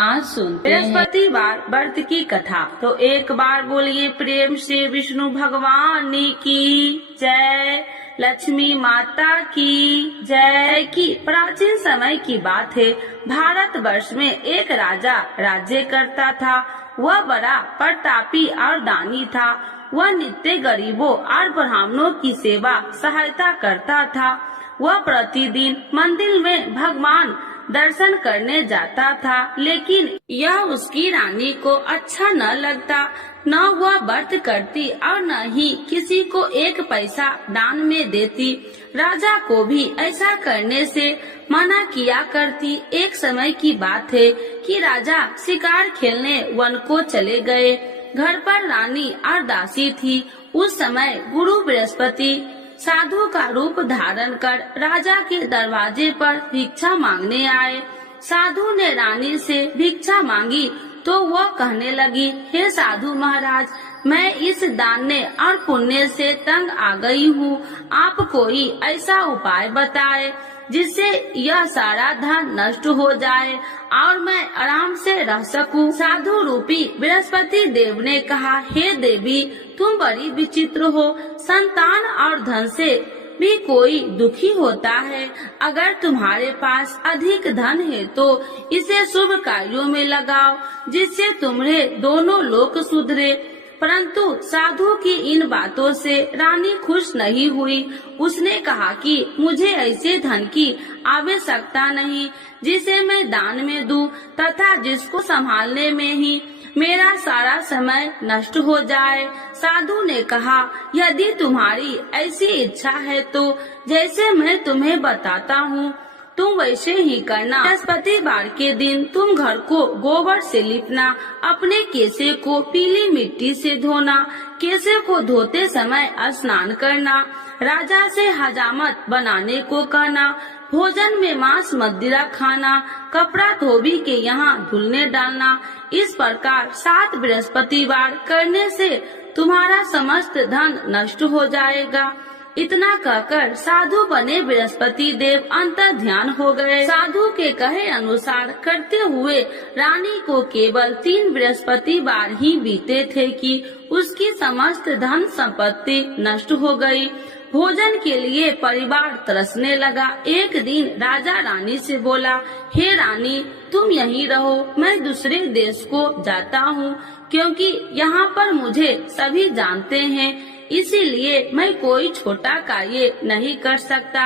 आज सुनते हैं बृहस्पतिवार व्रत की कथा। तो एक बार बोलिए प्रेम से विष्णु भगवान की जय, लक्ष्मी माता की जय। की प्राचीन समय की बात है। भारत वर्ष में एक राजा राज्य करता था। वह बड़ा प्रतापी और दानी था। वह नित्य गरीबों और ब्राह्मणों की सेवा सहायता करता था। वह प्रतिदिन मंदिर में भगवान दर्शन करने जाता था, लेकिन यह उसकी रानी को अच्छा न लगता। न वह व्रत करती और न ही किसी को एक पैसा दान में देती। राजा को भी ऐसा करने से मना किया करती। एक समय की बात है कि राजा शिकार खेलने वन को चले गए। घर पर रानी और दासी थी। उस समय गुरु बृहस्पति साधु का रूप धारण कर राजा के दरवाजे पर भिक्षा मांगने आए। साधु ने रानी से भिक्षा मांगी तो वह कहने लगी, हे साधु महाराज, मैं इस दान और पुण्य से तंग आ गई हूँ। आप कोई ऐसा उपाय बताए जिससे यह सारा धन नष्ट हो जाए और मैं आराम से रह सकूं। साधु रूपी बृहस्पति देव ने कहा, हे देवी, तुम बड़ी विचित्र हो। संतान और धन से भी कोई दुखी होता है। अगर तुम्हारे पास अधिक धन है तो इसे शुभ कार्यों में लगाओ, जिससे तुम्हारे दोनों लोक सुधरे। परंतु साधु की इन बातों से रानी खुश नहीं हुई। उसने कहा कि मुझे ऐसे धन की आवश्यकता नहीं जिसे मैं दान में दूं तथा जिसको संभालने में ही मेरा सारा समय नष्ट हो जाए। साधु ने कहा, यदि तुम्हारी ऐसी इच्छा है तो जैसे मैं तुम्हें बताता हूँ तुम वैसे ही करना। बृहस्पतिवार के दिन तुम घर को गोबर से लिपना, अपने केसे को पीली मिट्टी से धोना, केसे को धोते समय स्नान करना, राजा से हजामत बनाने को कहना, भोजन में मांस मदिरा खाना, कपड़ा धोबी के यहाँ धुलने डालना। इस प्रकार 7 बृहस्पतिवार करने से तुम्हारा समस्त धन नष्ट हो जाएगा। इतना कहकर साधु बने बृहस्पति देव अंतर ध्यान हो गए। साधु के कहे अनुसार करते हुए रानी को केवल 3 बृहस्पतिवार ही बीते थे कि उसकी समस्त धन संपत्ति नष्ट हो गई। भोजन के लिए परिवार तरसने लगा। एक दिन राजा रानी से बोला, हे रानी, तुम यहीं रहो, मैं दूसरे देश को जाता हूँ, क्योंकि यहाँ पर मुझे सभी जानते हैं, इसीलिए मैं कोई छोटा कार्य नहीं कर सकता।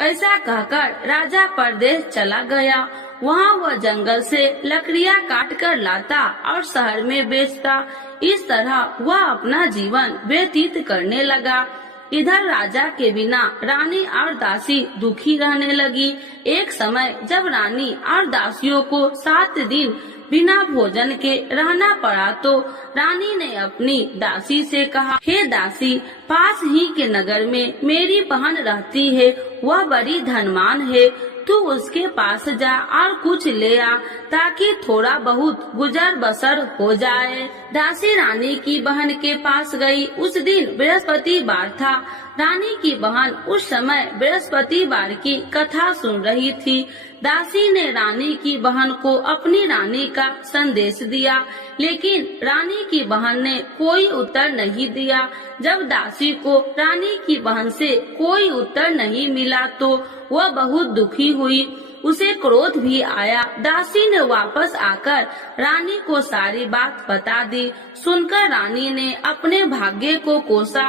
ऐसा कहकर राजा परदेश चला गया। वहाँ वह जंगल से लकड़ियाँ काट कर लाता और शहर में बेचता। इस तरह वह अपना जीवन व्यतीत करने लगा। इधर राजा के बिना रानी और दासी दुखी रहने लगी। एक समय जब रानी और दासियों को 7 दिन बिना भोजन के रहना पड़ा तो रानी ने अपनी दासी से कहा, हे दासी, पास ही के नगर में मेरी बहन रहती है, वह बड़ी धनवान है, तू उसके पास जा और कुछ ले आ ताकि थोड़ा बहुत गुजर बसर हो जाए। दासी रानी की बहन के पास गई। उस दिन बृहस्पतिवार था। रानी की बहन उस समय बृहस्पतिवार की कथा सुन रही थी। दासी ने रानी की बहन को अपनी रानी का संदेश दिया, लेकिन रानी की बहन ने कोई उत्तर नहीं दिया। जब दासी को रानी की बहन से कोई उत्तर नहीं मिला तो वह बहुत दुखी हुई। उसे क्रोध भी आया। दासी ने वापस आकर रानी को सारी बात बता दी। सुनकर रानी ने अपने भाग्य को कोसा।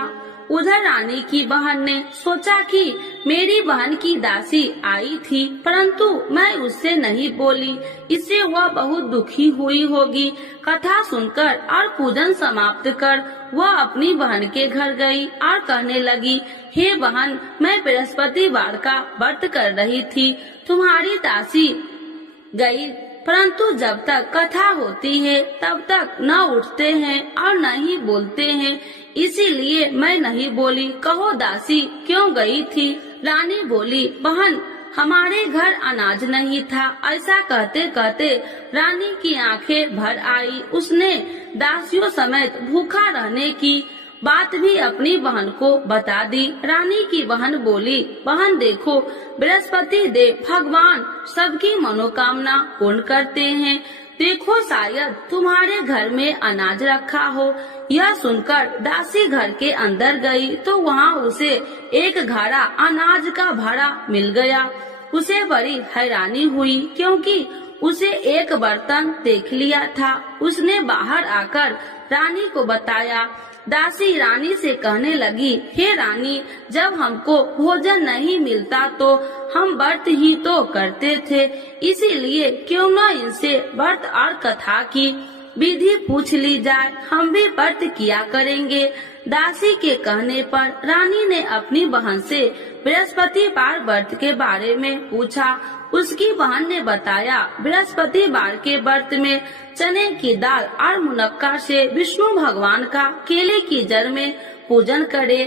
उधर रानी की बहन ने सोचा कि मेरी बहन की दासी आई थी, परंतु मैं उससे नहीं बोली, इससे वह बहुत दुखी हुई होगी। कथा सुनकर और पूजन समाप्त कर वह अपनी बहन के घर गई और कहने लगी, हे बहन, मैं बृहस्पतिवार का व्रत कर रही थी, तुम्हारी दासी गई, परंतु जब तक कथा होती है तब तक न उठते हैं और न ही बोलते हैं, इसीलिए मैं नहीं बोली। कहो दासी क्यों गई थी? रानी बोली, बहन, हमारे घर अनाज नहीं था। ऐसा कहते कहते रानी की आंखें भर आई। उसने दासियों समेत भूखा रहने की बात भी अपनी बहन को बता दी। रानी की बहन बोली, बहन देखो, बृहस्पति देव भगवान सबकी मनोकामना पूर्ण करते हैं। देखो शायद तुम्हारे घर में अनाज रखा हो। यह सुनकर दासी घर के अंदर गई तो वहाँ उसे एक घड़ा अनाज का भरा मिल गया। उसे बड़ी हैरानी हुई क्योंकि उसे एक बर्तन देख लिया था। उसने बाहर आकर रानी को बताया। दासी रानी से कहने लगी, हे रानी, जब हमको भोजन नहीं मिलता तो हम व्रत ही तो करते थे, इसीलिए क्यों न इनसे व्रत और कथा की विधि पूछ ली जाए, हम भी व्रत किया करेंगे। दासी के कहने पर रानी ने अपनी बहन से बृहस्पतिवार व्रत के बारे में पूछा। उसकी बहन ने बताया, बृहस्पतिवार के व्रत में चने की दाल और मुनक्का से विष्णु भगवान का केले की जड़ में पूजन करे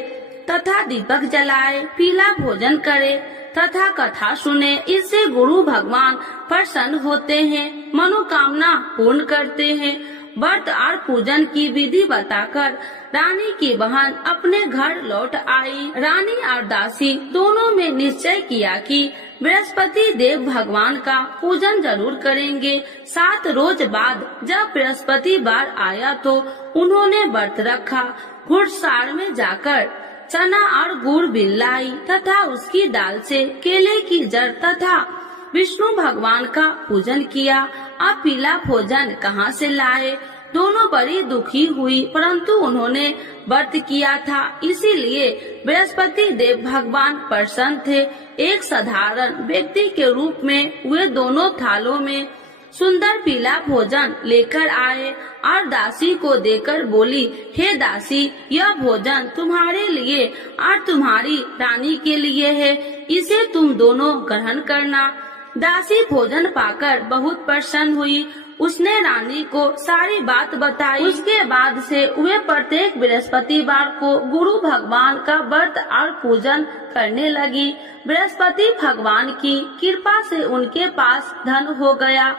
तथा दीपक जलाए, पीला भोजन करे तथा कथा सुने। इससे गुरु भगवान प्रसन्न होते हैं, मनोकामना पूर्ण करते हैं। व्रत और पूजन की विधि बताकर रानी की बहन अपने घर लौट आई। रानी और दासी दोनों में निश्चय किया कि बृहस्पति देव भगवान का पूजन जरूर करेंगे। 7 रोज बाद जब बृहस्पतिवार आया तो उन्होंने व्रत रखा। घुड़सार में जाकर चना और गुड़ बिन लाई तथा उसकी दाल से केले की जड़ तथा विष्णु भगवान का पूजन किया। अब पीला भोजन कहाँ से लाए? दोनों बड़ी दुखी हुई, परंतु उन्होंने व्रत किया था, इसीलिए बृहस्पति देव भगवान प्रसन्न थे। एक साधारण व्यक्ति के रूप में वे दोनों थालों में सुंदर पीला भोजन लेकर आए और दासी को देकर बोली, हे दासी, यह भोजन तुम्हारे लिए और तुम्हारी रानी के लिए है, इसे तुम दोनों ग्रहण करना। दासी भोजन पाकर बहुत प्रसन्न हुई। उसने रानी को सारी बात बताई। उसके बाद से वे प्रत्येक बृहस्पतिवार को गुरु भगवान का व्रत और पूजन करने लगी। बृहस्पति भगवान की कृपा से उनके पास धन हो गया,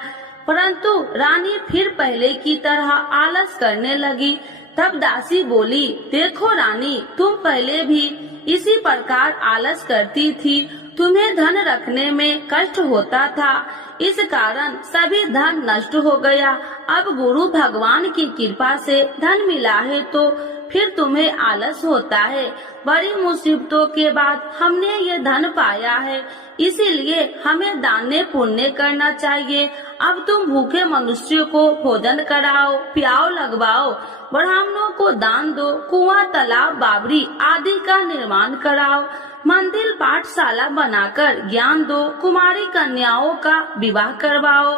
परंतु रानी फिर पहले की तरह आलस करने लगी। तब दासी बोली, देखो रानी, तुम पहले भी इसी प्रकार आलस करती थी, तुम्हें धन रखने में कष्ट होता था, इस कारण सभी धन नष्ट हो गया। अब गुरु भगवान की कृपा से धन मिला है तो फिर तुम्हें आलस होता है। बड़ी मुसीबतों के बाद हमने ये धन पाया है, इसीलिए हमें दान पुण्य करना चाहिए। अब तुम भूखे मनुष्य को भोजन कराओ, प्याव लगवाओ, ब्राह्मणों को दान दो, कुआं, तालाब, बावड़ी आदि का निर्माण कराओ, मंदिर, पाठशाला बनाकर ज्ञान दो, कुमारी कन्याओं का विवाह करवाओ,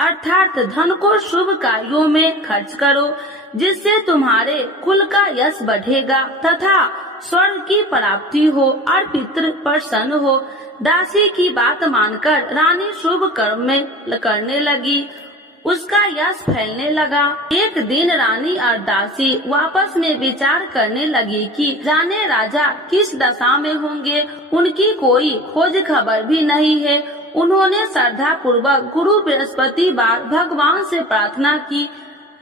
अर्थात धन को शुभ कार्यों में खर्च करो, जिससे तुम्हारे कुल का यश बढ़ेगा तथा स्वर्ग की प्राप्ति हो और पितृ प्रसन्न हो। दासी की बात मानकर रानी शुभ कर्म में करने लगी, उसका यश फैलने लगा। एक दिन रानी और दासी आपस में विचार करने लगी कि जाने राजा किस दशा में होंगे, उनकी कोई खोज खबर भी नहीं है। उन्होंने श्रद्धा पूर्वक गुरु बृहस्पतिवार भगवान से प्रार्थना की,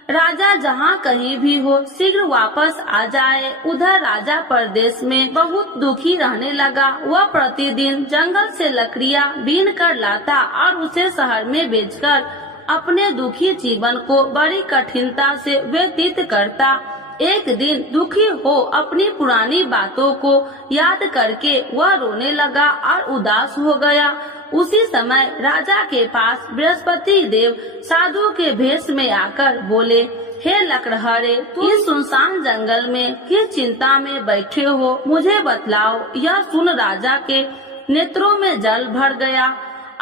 राजा जहाँ कहीं भी हो शीघ्र वापस आ जाए। उधर राजा परदेश में बहुत दुखी रहने लगा। वह प्रतिदिन जंगल से लकड़ियाँ बीन कर लाता और उसे शहर में बेचकर अपने दुखी जीवन को बड़ी कठिनता से व्यतीत करता। एक दिन दुखी हो अपनी पुरानी बातों को याद करके वह रोने लगा और उदास हो गया। उसी समय राजा के पास बृहस्पति देव साधु के भेष में आकर बोले, हे लकड़हारे, तुम इस सुनसान जंगल में किस चिंता में बैठे हो, मुझे बतलाओ। यह सुन राजा के नेत्रों में जल भर गया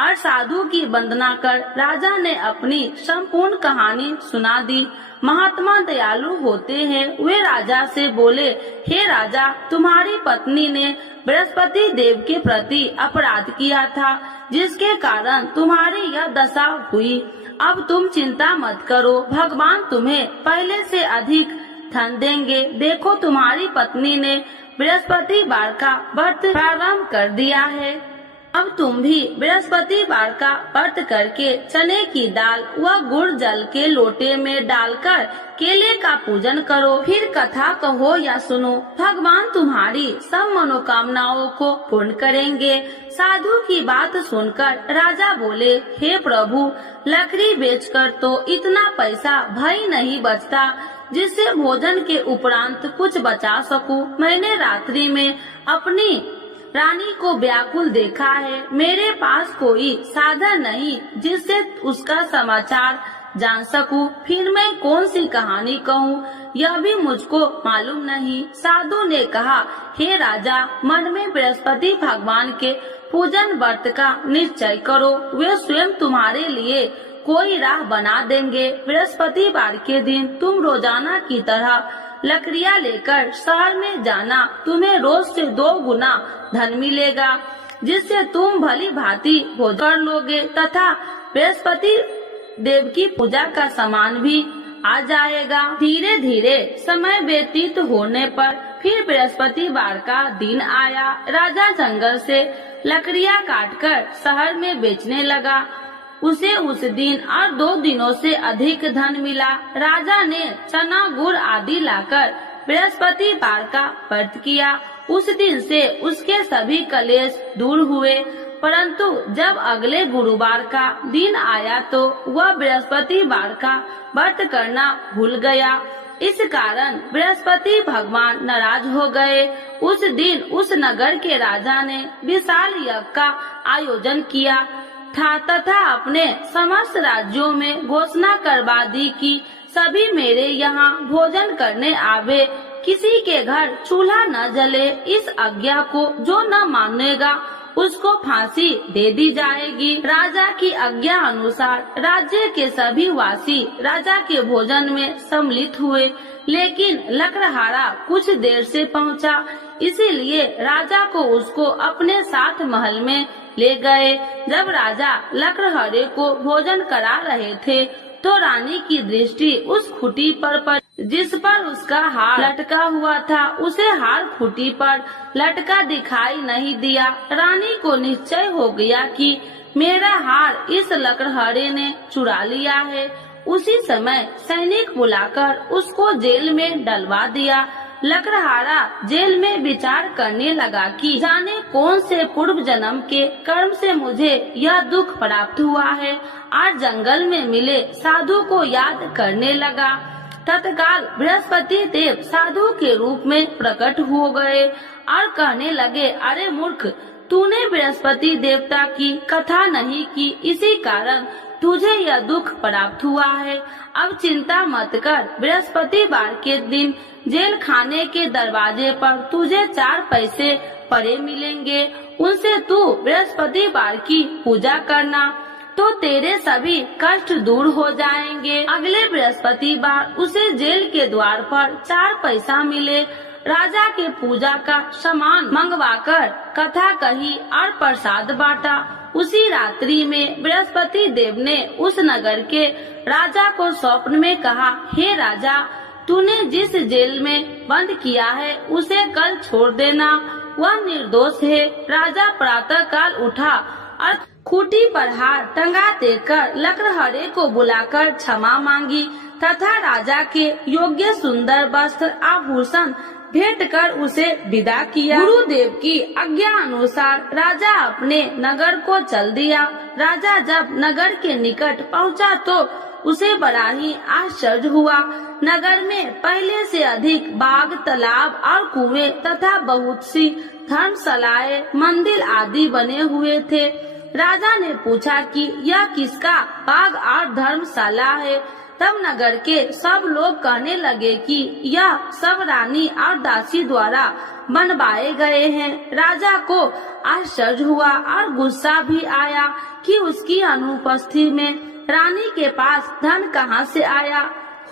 और साधु की वंदना कर राजा ने अपनी संपूर्ण कहानी सुना दी। महात्मा दयालु होते हैं। वे राजा से बोले, हे राजा, तुम्हारी पत्नी ने बृहस्पति देव के प्रति अपराध किया था, जिसके कारण तुम्हारी यह दशा हुई। अब तुम चिंता मत करो, भगवान तुम्हें पहले से अधिक धन देंगे। देखो, तुम्हारी पत्नी ने बृहस्पतिवार का व्रत प्रारंभ कर दिया है। अब तुम भी बृहस्पतिवार का व्रत करके चने की दाल व गुड़ जल के लोटे में डालकर केले का पूजन करो। फिर कथा कहो या सुनो, भगवान तुम्हारी सब मनोकामनाओं को पूर्ण करेंगे। साधु की बात सुनकर राजा बोले, हे प्रभु, लकड़ी बेचकर तो इतना पैसा भई नहीं बचता जिससे भोजन के उपरांत कुछ बचा सकूं। मैंने रात्रि में अपनी रानी को व्याकुल देखा है। मेरे पास कोई साधन नहीं जिससे उसका समाचार जान सकूं। फिर मैं कौन सी कहानी कहूँ, यह भी मुझको मालूम नहीं। साधु ने कहा, हे राजा, मन में बृहस्पति भगवान के पूजन व्रत का निश्चय करो। वे स्वयं तुम्हारे लिए कोई राह बना देंगे। बृहस्पतिवार के दिन तुम रोजाना की तरह लकड़ियाँ लेकर शहर में जाना। तुम्हें रोज से 2 गुना धन मिलेगा, जिससे तुम भली भांति भोजन कर लोगे तथा बृहस्पति देव की पूजा का सामान भी आ जाएगा। धीरे धीरे समय व्यतीत होने पर फिर बृहस्पतिवार का दिन आया। राजा जंगल से लकड़ियाँ काटकर शहर में बेचने लगा। उसे उस दिन और 2 दिनों से अधिक धन मिला। राजा ने चना गुड़ आदि लाकर बृहस्पतिवार का व्रत किया। उस दिन से उसके सभी कलेश दूर हुए। परंतु जब अगले गुरुवार का दिन आया तो वह बृहस्पतिवार का व्रत करना भूल गया। इस कारण बृहस्पति भगवान नाराज हो गए। उस दिन उस नगर के राजा ने विशाल यज्ञ का आयोजन किया था तथा अपने समस्त राज्यों में घोषणा करवा दी कि सभी मेरे यहाँ भोजन करने आवे। किसी के घर चूल्हा न जले। इस आज्ञा को जो न मानेगा उसको फांसी दे दी जाएगी। राजा की आज्ञा अनुसार राज्य के सभी वासी राजा के भोजन में सम्मिलित हुए, लेकिन लकड़हारा कुछ देर से पहुंचा, इसीलिए राजा को उसको अपने साथ महल में ले गए। जब राजा लकड़हारे को भोजन करा रहे थे तो रानी की दृष्टि उस खूंटी पर पड़ी जिस पर उसका हार लटका हुआ था। उसे हार खूंटी पर लटका दिखाई नहीं दिया। रानी को निश्चय हो गया कि मेरा हार इस लकड़हारे ने चुरा लिया है। उसी समय सैनिक बुलाकर उसको जेल में डलवा दिया। लकड़हारा जेल में विचार करने लगा कि जाने कौन से पूर्व जन्म के कर्म से मुझे यह दुख प्राप्त हुआ है। आज जंगल में मिले साधु को याद करने लगा। तत्काल बृहस्पति देव साधु के रूप में प्रकट हो गए और कहने लगे, अरे मूर्ख, तूने बृहस्पति देवता की कथा नहीं की, इसी कारण तुझे यह दुख प्राप्त हुआ है। अब चिंता मत कर, बृहस्पतिवार के दिन जेल खाने के दरवाजे पर तुझे 4 पैसे पड़े मिलेंगे। उनसे तू बृहस्पतिवार की पूजा करना तो तेरे सभी कष्ट दूर हो जाएंगे। अगले बृहस्पतिवार उसे जेल के द्वार पर 4 पैसा मिले। राजा के पूजा का सामान मंगवाकर कथा कही और प्रसाद बांटा। उसी रात्रि में बृहस्पति देव ने उस नगर के राजा को स्वप्न में कहा, हे राजा, तूने जिस जेल में बंद किया है उसे कल छोड़ देना, वह निर्दोष है। राजा प्रातः काल उठा और खूंटी पर हार टंगा देकर लकड़हारे को बुलाकर क्षमा मांगी तथा राजा के योग्य सुंदर वस्त्र आभूषण भेंट कर उसे विदा किया। गुरुदेव की आज्ञा अनुसार राजा अपने नगर को चल दिया। राजा जब नगर के निकट पहुंचा तो उसे बड़ा ही आश्चर्य हुआ। नगर में पहले से अधिक बाग, तालाब और कुएं तथा बहुत सी धर्मशालाएं, मंदिर आदि बने हुए थे। राजा ने पूछा कि यह किसका बाग और धर्मशाला है। तब नगर के सब लोग कहने लगे कि यह सब रानी और दासी द्वारा बनवाए गए हैं। राजा को आश्चर्य हुआ और गुस्सा भी आया कि उसकी अनुपस्थिति में रानी के पास धन कहां से आया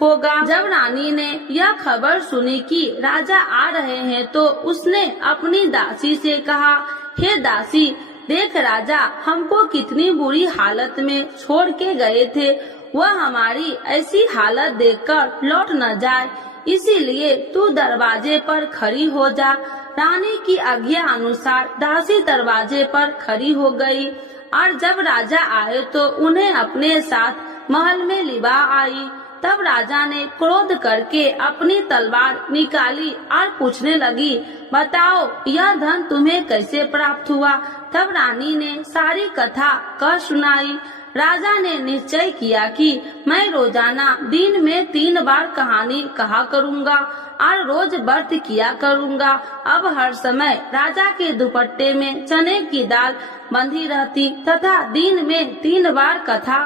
होगा। जब रानी ने यह खबर सुनी कि राजा आ रहे हैं तो उसने अपनी दासी से कहा, हे दासी, देख राजा हमको कितनी बुरी हालत में छोड़ के गए थे, वह हमारी ऐसी हालत देखकर लौट न जाए, इसीलिए तू दरवाजे पर खड़ी हो जा। रानी की आज्ञा अनुसार दासी दरवाजे पर खड़ी हो गई और जब राजा आए तो उन्हें अपने साथ महल में लिवा आई। तब राजा ने क्रोध करके अपनी तलवार निकाली और पूछने लगी, बताओ यह धन तुम्हें कैसे प्राप्त हुआ। तब रानी ने सारी कथा कह सुनाई। राजा ने निश्चय किया कि मैं रोजाना दिन में 3 बार कहानी कहा करूँगा और रोज व्रत किया करूँगा। अब हर समय राजा के दुपट्टे में चने की दाल बंधी रहती तथा दिन में 3 बार कथा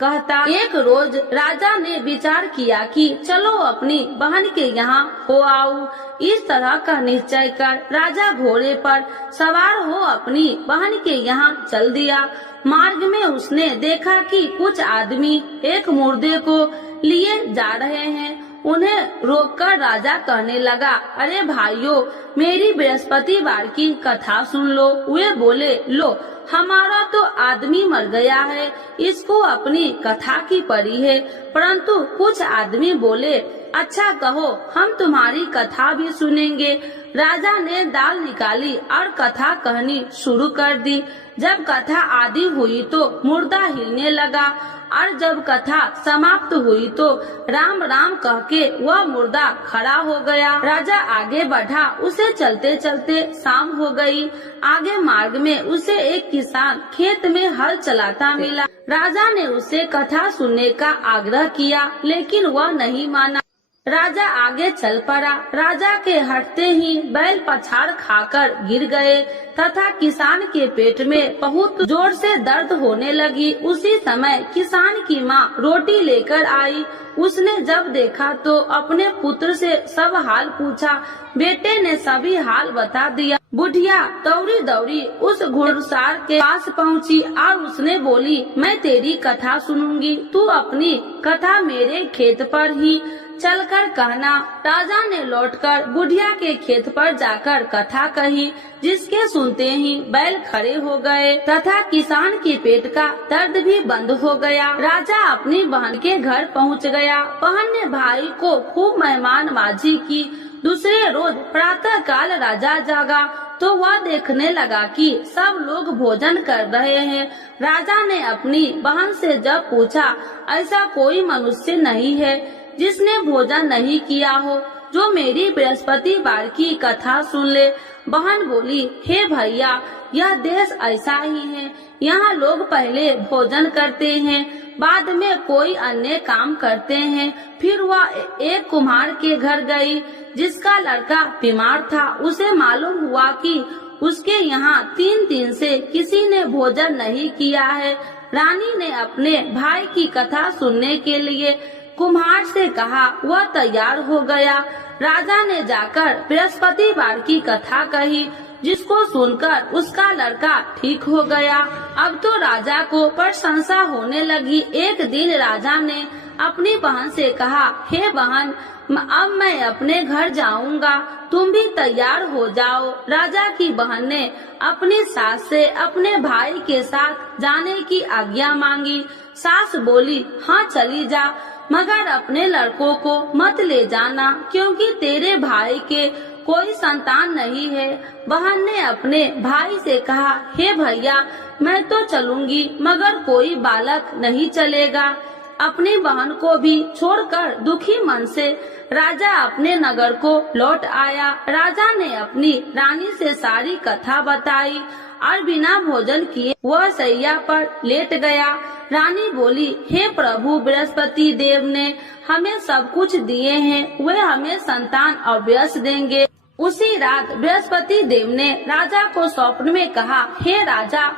कहता। एक रोज राजा ने विचार किया कि चलो अपनी बहन के यहाँ हो आऊं। इस तरह का निश्चय कर राजा घोड़े पर सवार हो अपनी बहन के यहाँ चल दिया। मार्ग में उसने देखा कि कुछ आदमी एक मुर्दे को लिए जा रहे हैं। उन्हें रोककर राजा कहने लगा, अरे भाइयों, मेरी बृहस्पतिवार की कथा सुन लो। वे बोले, लो हमारा तो आदमी मर गया है, इसको अपनी कथा की पड़ी है। परंतु कुछ आदमी बोले, अच्छा कहो, हम तुम्हारी कथा भी सुनेंगे। राजा ने दाल निकाली और कथा कहनी शुरू कर दी। जब कथा आदि हुई तो मुर्दा हिलने लगा और जब कथा समाप्त हुई तो राम राम कह के वह मुर्दा खड़ा हो गया। राजा आगे बढ़ा, उसे चलते चलते शाम हो गई। आगे मार्ग में उसे एक किसान खेत में हल चलाता मिला। राजा ने उसे कथा सुनने का आग्रह किया, लेकिन वह नहीं माना। राजा आगे चल पड़ा। राजा के हटते ही बैल पछाड़ खाकर गिर गए तथा किसान के पेट में बहुत जोर से दर्द होने लगी। उसी समय किसान की माँ रोटी लेकर आई। उसने जब देखा तो अपने पुत्र से सब हाल पूछा। बेटे ने सभी हाल बता दिया। बुढ़िया दौड़ी दौड़ी उस घुड़सार के पास पहुँची और उसने बोली, मैं तेरी कथा सुनूंगी, तू अपनी कथा मेरे खेत पर ही चलकर कहना। राजा ने लौटकर बुढ़िया के खेत पर जाकर कथा कही, जिसके सुनते ही बैल खड़े हो गए तथा किसान के पेट का दर्द भी बंद हो गया। राजा अपनी बहन के घर पहुंच गया। बहन ने भाई को खूब मेहमानबाजी की। दूसरे रोज प्रातः काल राजा जागा तो वह देखने लगा कि सब लोग भोजन कर रहे हैं। राजा ने अपनी बहन से जब पूछा, ऐसा कोई मनुष्य नहीं है जिसने भोजन नहीं किया हो, जो मेरी बृहस्पतिवार की कथा सुन ले। बहन बोली, हे भैया, यह देश ऐसा ही है। यहाँ लोग पहले भोजन करते हैं, बाद में कोई अन्य काम करते हैं। फिर वह एक कुम्हार के घर गई, जिसका लड़का बीमार था। उसे मालूम हुआ कि उसके यहाँ 3 दिन से किसी ने भोजन नहीं किया है। रानी ने अपने भाई की कथा सुनने के लिए कुम्हार से कहा। वह तैयार हो गया। राजा ने जाकर बृहस्पतिवार की कथा कही, जिसको सुनकर उसका लड़का ठीक हो गया। अब तो राजा को प्रशंसा होने लगी। एक दिन राजा ने अपनी बहन से कहा, हे बहन, अब मैं अपने घर जाऊंगा, तुम भी तैयार हो जाओ। राजा की बहन ने अपनी सास से अपने भाई के साथ जाने की आज्ञा मांगी। सास बोली, हाँ चली जा, मगर अपने लड़कों को मत ले जाना, क्योंकि तेरे भाई के कोई संतान नहीं है। बहन ने अपने भाई से कहा, हे भैया, मैं तो चलूंगी, मगर कोई बालक नहीं चलेगा। अपनी बहन को भी छोड़कर दुखी मन से राजा अपने नगर को लौट आया। राजा ने अपनी रानी से सारी कथा बताई और बिना भोजन किए वह सैया पर लेट गया। रानी बोली, हे प्रभु, बृहस्पति देव ने हमें सब कुछ दिए हैं, वे हमें संतान अवश्य देंगे। उसी रात बृहस्पति देव ने राजा को स्वप्न में कहा, हे राजा,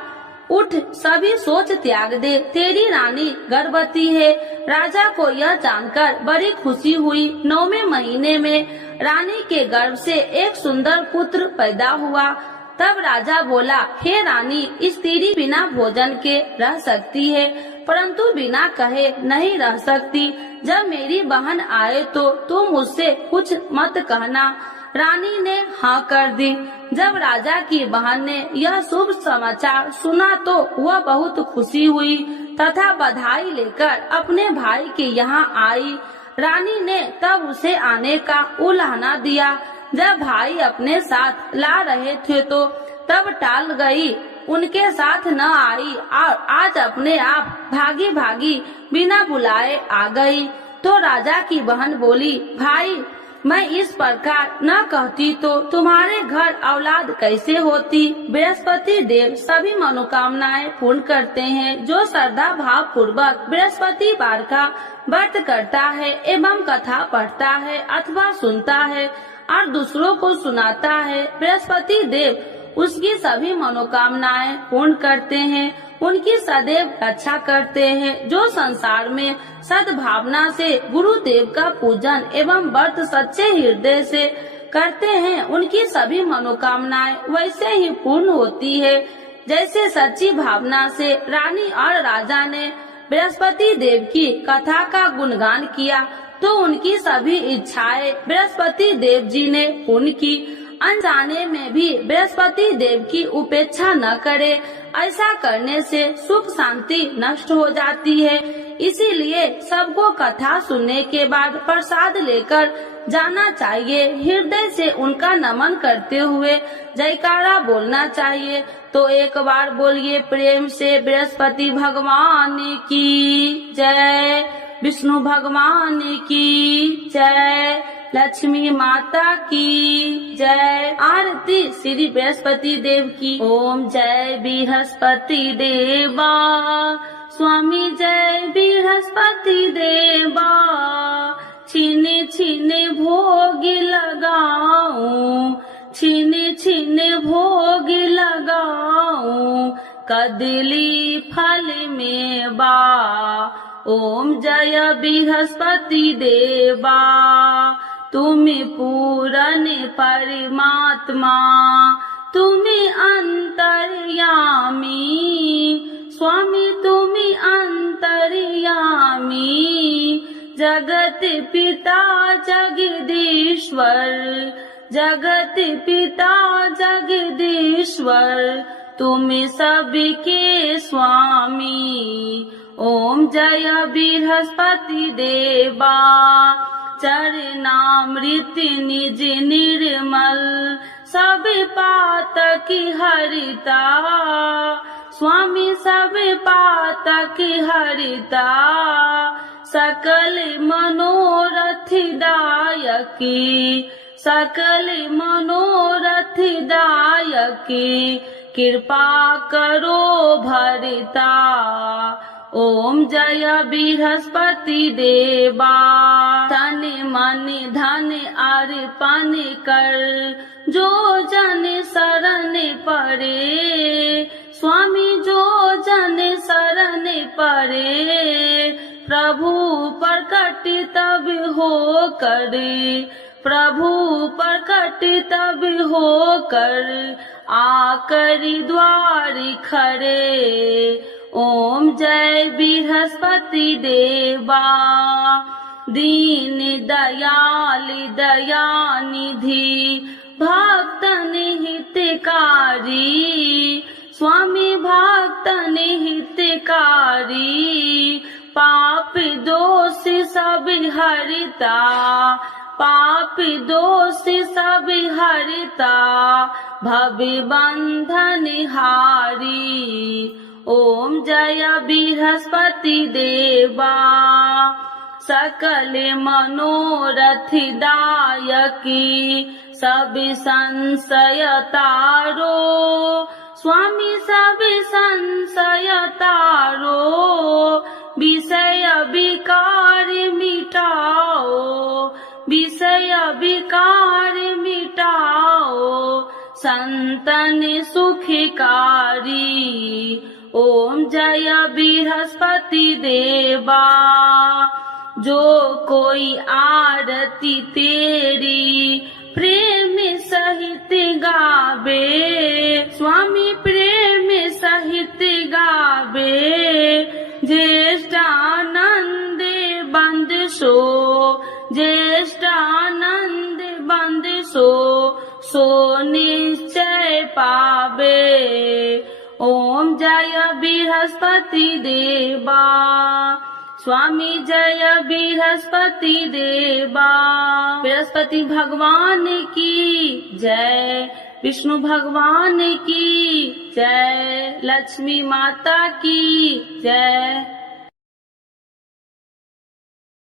उठ, सभी सोच त्याग दे, तेरी रानी गर्भवती है। राजा को यह जानकर बड़ी खुशी हुई। 9वें महीने में रानी के गर्भ से एक सुंदर पुत्र पैदा हुआ। तब राजा बोला, हे रानी, स्त्री बिना भोजन के रह सकती है, परंतु बिना कहे नहीं रह सकती। जब मेरी बहन आए तो तुम मुझसे कुछ मत कहना। रानी ने हाँ कर दी। जब राजा की बहन ने यह शुभ समाचार सुना तो वह बहुत खुशी हुई तथा बधाई लेकर अपने भाई के यहाँ आई। रानी ने तब उसे आने का उलाहना दिया। जब भाई अपने साथ ला रहे थे तो तब टाल गई, उनके साथ न आई और आज अपने आप भागी भागी बिना बुलाए आ गई। तो राजा की बहन बोली, भाई मैं इस प्रकार न कहती तो तुम्हारे घर औलाद कैसे होती। बृहस्पति देव सभी मनोकामनाएं पूर्ण करते हैं। जो श्रद्धा भाव पूर्वक बृहस्पतिवार का व्रत करता है एवं कथा पढ़ता है अथवा सुनता है और दूसरों को सुनाता है, बृहस्पति देव उसकी सभी मनोकामनाएं पूर्ण करते हैं, उनकी सदैव रक्षा करते हैं। जो संसार में सद्भावना से गुरुदेव का पूजन एवं व्रत सच्चे हृदय से करते हैं, उनकी सभी मनोकामनाएं वैसे ही पूर्ण होती है जैसे सच्ची भावना से रानी और राजा ने बृहस्पति देव की कथा का गुणगान किया तो उनकी सभी इच्छाएं बृहस्पति देव जी ने पूर्ण की। अनजाने में भी बृहस्पति देव की उपेक्षा न करे, ऐसा करने से सुख शांति नष्ट हो जाती है। इसीलिए सबको कथा सुनने के बाद प्रसाद लेकर जाना चाहिए। हृदय से उनका नमन करते हुए जयकारा बोलना चाहिए। तो एक बार बोलिए प्रेम से, बृहस्पति भगवान की जय, विष्णु भगवान की जय, लक्ष्मी माता की जय। आरती श्री बृहस्पति देव की। ओम जय बृहस्पति देवा, स्वामी जय बृहस्पति देवा, छीने छीने भोग लगाऊं, छीने छीने भोग लगाऊं, कदली फल में बा। ओम जय बृहस्पति देवा, तुम्हें पूरन परमात्मा, तुम्हें अंतर्यामी, स्वामी तुम्हें अंतर्यामी, जगत पिता जगदीश्वर, जगत पिता जगदीश्वर, तुम्हें सबके स्वामी। ओम जय बृहस्पति देवा, चरणामृत निज निर्मल, सब पातक हरिता, स्वामी सब पातक हरिता, सकल मनोरथ दायकी, सकल मनोरथ दायकी, कृपा करो भरता। ओम जय बृहस्पति देवा, तन मन धन अर्पण कर, जो जन शरण पड़े, स्वामी जो जन शरण पड़े, प्रभु प्रकट तब हो करे, प्रभु प्रकट तब हो कर, आकर द्वार खड़े। ओम जय बृहस्पति देवा, दीन दयाल दयानिधि, भक्तन हितकारी, स्वामी भक्तन हितकारी, पाप दोष सब हरिता, पाप दोष सब हरिता, भव बंधन हारी। ओम जय बृहस्पति देवा, सकल मनोरथ दायकी, सब संशय तारो, स्वामी सब संशय तारो, विषय विकार मिटाओ, विषय विकार मिटाओ, संतन सुखकारी। ओम जय बृहस्पति देवा, जो कोई आरती तेरी प्रेम सहित गावे, स्वामी प्रेम सहित गावे, ज्येष्ठानंद बंद सो, ज्येष्ठानंद बंद सो, सो निश्चय पावे। ओम जय बृहस्पति देवा, स्वामी जय बृहस्पति देवा। बृहस्पति भगवान की जय, विष्णु भगवान की जय, लक्ष्मी माता की जय।